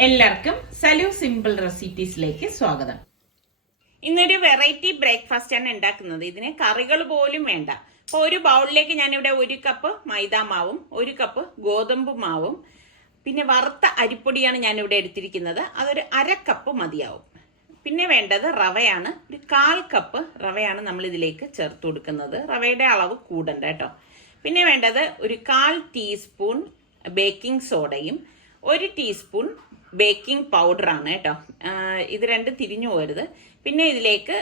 എല്ലാവർക്കും സലു സിമ്പിൾ റെസിപ്പീസിലേക്ക് സ്വാഗതം. ഇന്നൊരു വെറൈറ്റി ബ്രേക്ക്ഫാസ്റ്റ് ആണ് ഉണ്ടാക്കുന്നത്. ഇതിന് കറികൾ പോലും വേണ്ട. അപ്പോൾ ഒരു ബൗളിലേക്ക് ഞാനിവിടെ 1 കപ്പ് മൈദ മാവും 1 കപ്പ് ഗോതമ്പ് മാവും പിന്നെ വറുത്ത അരിപ്പൊടിയാണ് ഞാനിവിടെ എടുത്തിരിക്കുന്നത്. അതൊരു 1/2 കപ്പ് മതിയാവും. പിന്നെ വേണ്ടത് റവയാണ്. ഒരു 1/4 കപ്പ് റവയാണ് നമ്മൾ ഇതിലേക്ക് ചേർത്ത് കൊടുക്കുന്നത്. റവയുടെ അളവ് കൂടണ്ട കേട്ടോ. പിന്നെ വേണ്ടത് ഒരു 1/4 ടീസ്പൂൺ ബേക്കിംഗ് സോഡയും 1 ടീസ്പൂൺ ബേക്കിംഗ് പൗഡറാണ് കേട്ടോ. ഇത് രണ്ടും തിരിഞ്ഞു പോകരുത്. പിന്നെ ഇതിലേക്ക്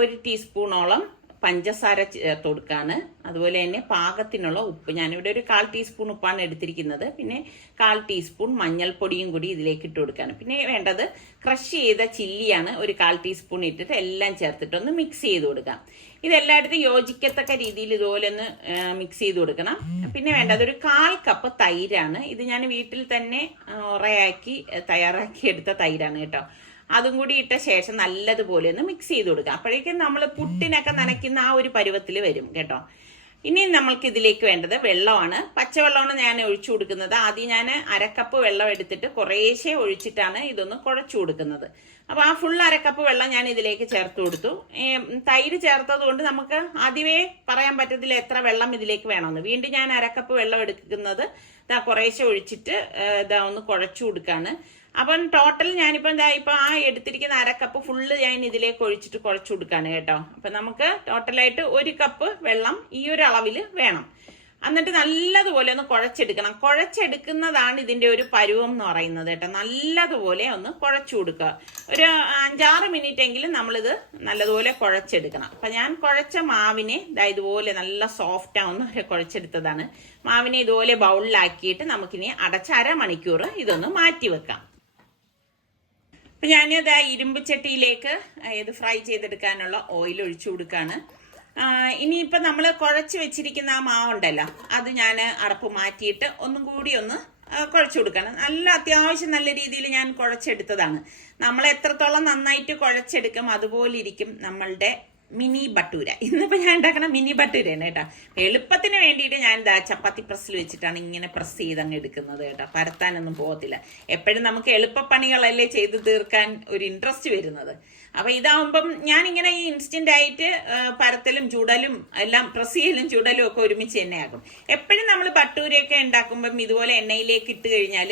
1 ടീസ്പൂണോളം പഞ്ചസാര ചേർത്ത് കൊടുക്കാണ്. അതുപോലെ തന്നെ പാകത്തിനുള്ള ഉപ്പ്, ഞാനിവിടെ ഒരു 1/4 ടീസ്പൂൺ ഉപ്പാണ് എടുത്തിരിക്കുന്നത്. പിന്നെ 1/4 ടീസ്പൂൺ മഞ്ഞൾപ്പൊടിയും കൂടി ഇതിലേക്ക് ഇട്ട് കൊടുക്കാണ്. പിന്നെ വേണ്ടത് ക്രഷ് ചെയ്ത ചില്ലിയാണ്. ഒരു 1/4 ടീസ്പൂൺ ഇട്ടിട്ട് എല്ലാം ചേർത്തിട്ടൊന്ന് മിക്സ് ചെയ്ത് കൊടുക്കാം. ഇതെല്ലായിടത്തും യോജിക്കത്തക്ക രീതിയിൽ ഇതുപോലെ ഒന്ന് മിക്സ് ചെയ്ത് കൊടുക്കണം. പിന്നെ വേണ്ടത് ഒരു 1/4 കപ്പ് തൈരാണ്. ഇത് ഞാൻ വീട്ടിൽ തന്നെ തയ്യാറാക്കി എടുത്ത തൈരാണ് കേട്ടോ. അതും കൂടി ഇട്ട ശേഷം നല്ലതുപോലെ ഒന്ന് മിക്സ് ചെയ്ത് കൊടുക്കുക. അപ്പോഴേക്കും നമ്മൾ പുട്ടിനൊക്കെ നനയ്ക്കുന്ന ആ ഒരു പരുവത്തിൽ വരും കേട്ടോ. ഇനി നമ്മൾക്ക് ഇതിലേക്ക് വേണ്ടത് വെള്ളമാണ്. പച്ചവെള്ളമാണ് ഞാൻ ഒഴിച്ചു കൊടുക്കുന്നത്. ആദ്യം ഞാൻ 1/2 കപ്പ് വെള്ളം എടുത്തിട്ട് കുറേശ്ശെ ഒഴിച്ചിട്ടാണ് ഇതൊന്ന് കുഴച്ചു കൊടുക്കുന്നത്. അപ്പൊ ആ ഫുൾ 1/2 കപ്പ് വെള്ളം ഞാൻ ഇതിലേക്ക് ചേർത്ത് കൊടുത്തു. തൈര് ചേർത്തത് കൊണ്ട് നമുക്ക് ആദ്യമേ പറയാൻ പറ്റത്തില്ല എത്ര വെള്ളം ഇതിലേക്ക് വേണമെന്ന്. വീണ്ടും ഞാൻ 1/2 കപ്പ് വെള്ളം എടുക്കുന്നത് കുറേശ്ശെ ഒഴിച്ചിട്ട് ഒന്ന് കുഴച്ചു കൊടുക്കാണ്. അപ്പം ടോട്ടൽ ഞാനിപ്പം ഇപ്പൊ ആ എടുത്തിരിക്കുന്ന 1/2 കപ്പ് ഫുള്ള് ഞാൻ ഇതിലേക്ക് ഒഴിച്ചിട്ട് കുഴച്ചു കൊടുക്കാണ് കേട്ടോ. അപ്പൊ നമുക്ക് ടോട്ടലായിട്ട് 1 കപ്പ് വെള്ളം ഈ ഒരു അളവിൽ വേണം. എന്നിട്ട് നല്ലതുപോലെ ഒന്ന് കുഴച്ചെടുക്കണം. കുഴച്ചെടുക്കുന്നതാണ് ഇതിന്റെ ഒരു പരുവം എന്ന് പറയുന്നത് കേട്ടോ. നല്ലതുപോലെ ഒന്ന് കുഴച്ചു കൊടുക്കുക. ഒരു 5-6 മിനിറ്റ് എങ്കിലും നമ്മളിത് നല്ലതുപോലെ കുഴച്ചെടുക്കണം. അപ്പൊ ഞാൻ കുഴച്ച മാവിനെ ഇതുപോലെ നല്ല സോഫ്റ്റ് ആവുന്ന വരെ കുഴച്ചെടുത്തതാണ്. മാവിനെ ഇതുപോലെ ബൗളിലാക്കിയിട്ട് നമുക്കിനി അടച്ച 1/2 മണിക്കൂർ ഇതൊന്ന് മാറ്റി വെക്കാം. അപ്പൊ ഞാനിത് ഇരുമ്പ് ചട്ടിയിലേക്ക് ഇത് ഫ്രൈ ചെയ്തെടുക്കാനുള്ള ഓയിൽ ഒഴിച്ചു കൊടുക്കാണ്. ഇനിയിപ്പോൾ നമ്മൾ കുഴച്ച് വെച്ചിരിക്കുന്ന ആ മാവുണ്ടല്ലോ, അത് ഞാൻ അടപ്പ് മാറ്റിയിട്ട് ഒന്നും കൂടി ഒന്ന് കുഴച്ചു കൊടുക്കണം. അത്യാവശ്യം നല്ല രീതിയിൽ ഞാൻ കുഴച്ചെടുത്തതാണ്. നമ്മൾ എത്രത്തോളം നന്നായിട്ട് കുഴച്ചെടുക്കും അതുപോലെ ഇരിക്കും നമ്മളുടെ മിനി ബട്ടൂര. ഇന്നിപ്പോ ഞാൻ ഉണ്ടാക്കണ മിനി ബട്ടൂരയാണ് കേട്ടോ. എളുപ്പത്തിന് വേണ്ടിയിട്ട് ഞാൻ ചപ്പാത്തി പ്രസ്സിൽ വെച്ചിട്ടാണ് ഇങ്ങനെ പ്രസ് ചെയ്ത് അങ്ങ് എടുക്കുന്നത് കേട്ടോ. പരത്താനൊന്നും പോകത്തില്ല. എപ്പോഴും നമുക്ക് എളുപ്പപ്പണികളല്ലേ ചെയ്ത് തീർക്കാൻ ഒരു ഇൻട്രസ്റ്റ് വരുന്നത്. അപ്പൊ ഇതാവുമ്പം ഞാനിങ്ങനെ ഈ ഇൻസ്റ്റന്റ് ആയിട്ട് പരത്തലും ചുടലും എല്ലാം പ്രസ് ചെയ്യലും ചുടലും ഒക്കെ ഒരുമിച്ച് തന്നെ ആകും. എപ്പോഴും നമ്മൾ ബട്ടൂരയൊക്കെ ഉണ്ടാക്കുമ്പം ഇതുപോലെ എണ്ണയിലേക്ക് ഇട്ട് കഴിഞ്ഞാൽ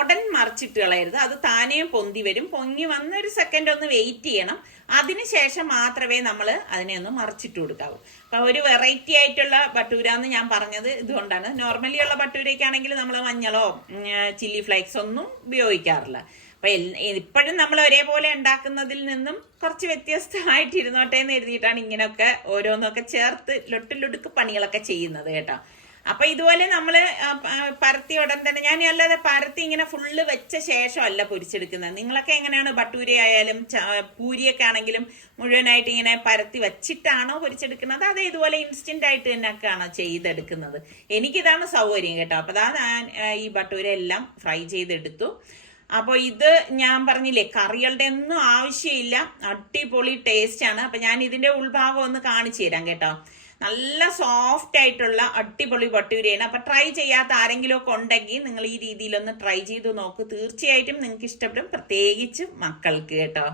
ഉടൻ മറിച്ചിട്ട് കളയരുത്. അത് താനേ പൊന്തി വരും. പൊങ്ങി വന്ന ഒരു സെക്കൻഡ് ഒന്ന് വെയിറ്റ് ചെയ്യണം. അതിനുശേഷം മാത്രമേ നമ്മൾ അതിനെ ഒന്ന് മറിച്ചിട്ട് കൊടുക്കാവൂ. അപ്പൊ ഒരു വെറൈറ്റി ആയിട്ടുള്ള ബട്ടൂര എന്ന് ഞാൻ പറഞ്ഞത് ഇതുകൊണ്ടാണ്. നോർമലി ഉള്ള ബട്ടൂരയ്ക്കാണെങ്കിൽ നമ്മൾ മഞ്ഞളോ ചില്ലി ഫ്ലേക്സ് ഒന്നും ഉപയോഗിക്കാറില്ല. അപ്പൊ ഇപ്പോഴും നമ്മൾ ഒരേപോലെ ഉണ്ടാക്കുന്നതിൽ നിന്നും കുറച്ച് വ്യത്യസ്തമായിട്ട് ഇരുന്നോട്ടെ എന്ന് എഴുതിയിട്ടാണ് ഇങ്ങനെയൊക്കെ ഓരോന്നൊക്കെ ചേർത്ത് ലൊട്ടിലൊടുക്ക് പണികളൊക്കെ ചെയ്യുന്നത് കേട്ടോ. അപ്പൊ ഇതുപോലെ നമ്മള് പരത്തി ഉടൻ തന്നെ, ഞാൻ അല്ലാതെ പരത്തി ഇങ്ങനെ ഫുള്ള് വെച്ച ശേഷം അല്ല പൊരിച്ചെടുക്കുന്നത്. നിങ്ങളൊക്കെ എങ്ങനെയാണ് ബട്ടൂര ആയാലും പൂരിയൊക്കെ ആണെങ്കിലും മുഴുവനായിട്ട് ഇങ്ങനെ പരത്തി വെച്ചിട്ടാണോ പൊരിച്ചെടുക്കുന്നത്? അത് ഇതുപോലെ ഇൻസ്റ്റന്റ് ആയിട്ട് തന്നെയൊക്കെയാണോ ചെയ്തെടുക്കുന്നത്? എനിക്കിതാണ് സൗകര്യം കേട്ടോ. അപ്പൊ ഞാൻ ഈ ബട്ടൂര എല്ലാം ഫ്രൈ ചെയ്തെടുത്തു. അപ്പോൾ ഇത് ഞാൻ പറഞ്ഞില്ലേ, കറികളുടെ ഒന്നും ആവശ്യമില്ല, അടിപൊളി ടേസ്റ്റ് ആണ്. അപ്പൊ ഞാൻ ഇതിന്റെ ഉൾഭാഗം ഒന്ന് കാണിച്ചു തരാം കേട്ടോ. നല്ല സോഫ്റ്റ് ആയിട്ടുള്ള അടിപൊളി ബട്ടൂരയാണ്. അപ്പൊ ട്രൈ ചെയ്യാത്ത ആരെങ്കിലും ഒക്കെ ഉണ്ടെങ്കിൽ നിങ്ങൾ ഈ രീതിയിലൊന്ന് ട്രൈ ചെയ്ത് നോക്കൂ. തീർച്ചയായിട്ടും നിങ്ങൾക്ക് ഇഷ്ടപ്പെടും, പ്രത്യേകിച്ച് മക്കൾക്ക് കേട്ടോ.